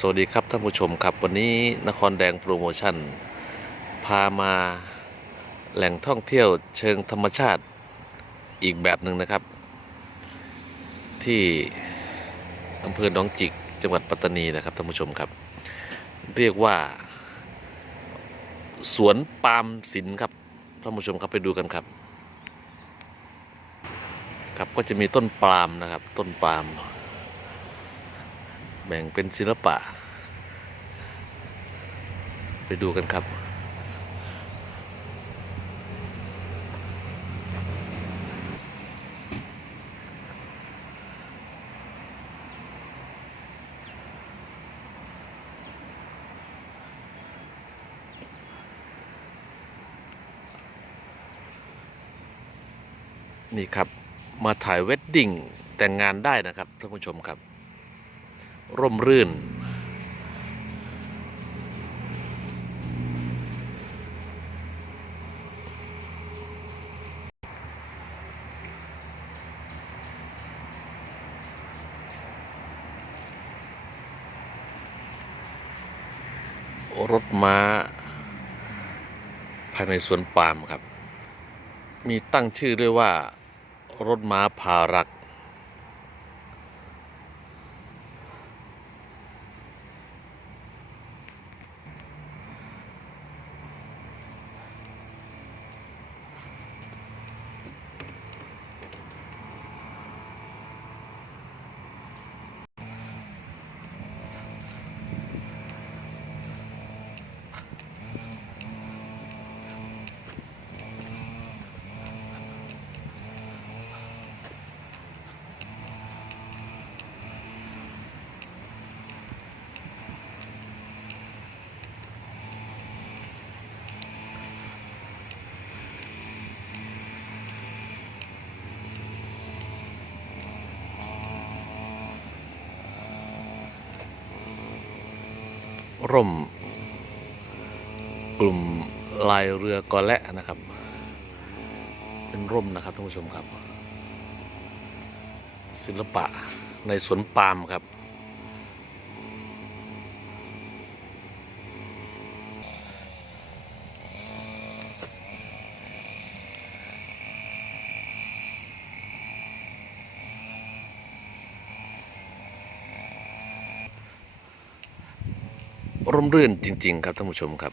สวัสดีครับท่านผู้ชมครับ วันนี้นครแดงโปรโมชั่น พามาแหล่งท่องเที่ยวเชิงธรรมชาติอีกแบบหนึ่งนะครับ ที่อำเภอหนองจิกจังหวัดปัตตานีนะครับท่านผู้ชมครับ เรียกว่า สวนปาล์มศิลป์ครับท่านผู้ชมครับไปดูกันครับ ครับก็จะมีต้นปาล์มนะครับ ต้นปาล์ม แบ่งเป็นศิลปะ ไปดูกันครับ นี่ครับ มาถ่ายเวดดิ้งแต่งงานได้นะครับท่านผู้ชมครับ ร่มรื่น รถม้า ภายในสวนปาล์มครับ มีตั้งชื่อด้วยว่า รถม้าพารัก ร่ม กลุ่มลายเรือกอและนะครับ เป็นร่มนะครับท่านผู้ชมครับ ศิลปะในสวนปาล์มครับ ร่มรื่นจริง ๆ ครับท่านผู้ชมครับ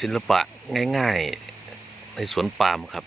ศิลปะง่าย ๆ ในสวนปาล์มครับ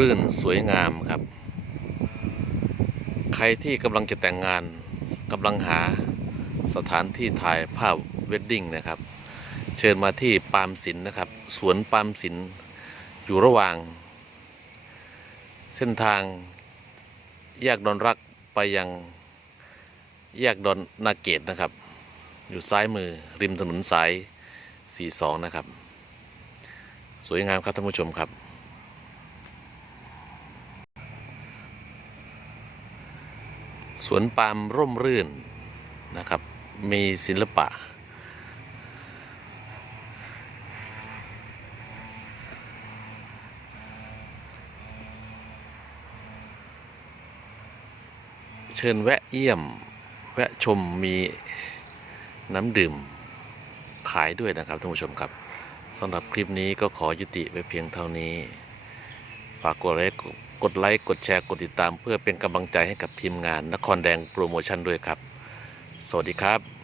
รื่นสวยงามครับ ใครที่กำลังจะแต่งงานกำลังหาสถานที่ถ่ายภาพเวดดิ้งนะครับ เชิญมาที่ปามศิลป์นะครับ สวนปามศิลอยู่ระหว่าง เส้นทางแยกดอนรักไปยังแยกดอนนาเกตนะครับ อยู่ซ้ายมือริมถนนสาย 42 นะครับ สวยงามครับท่านผู้ชมครับ วนปาล์มร่มรื่นนะครับ มีศิลปะ เชิญแวะเยี่ยม แวะชมมีน้ำดื่มขายด้วยนะครับท่านผู้ชมครับสำหรับคลิปนี้ก็ขอยุติไปเพียงเท่านี้ ฝากกดไลค์กดไลค์กดแชร์กดติดตาม เพื่อเป็นกำลังใจให้กับทีมงานนครแดงโปรโมชั่นด้วยครับ สวัสดีครับ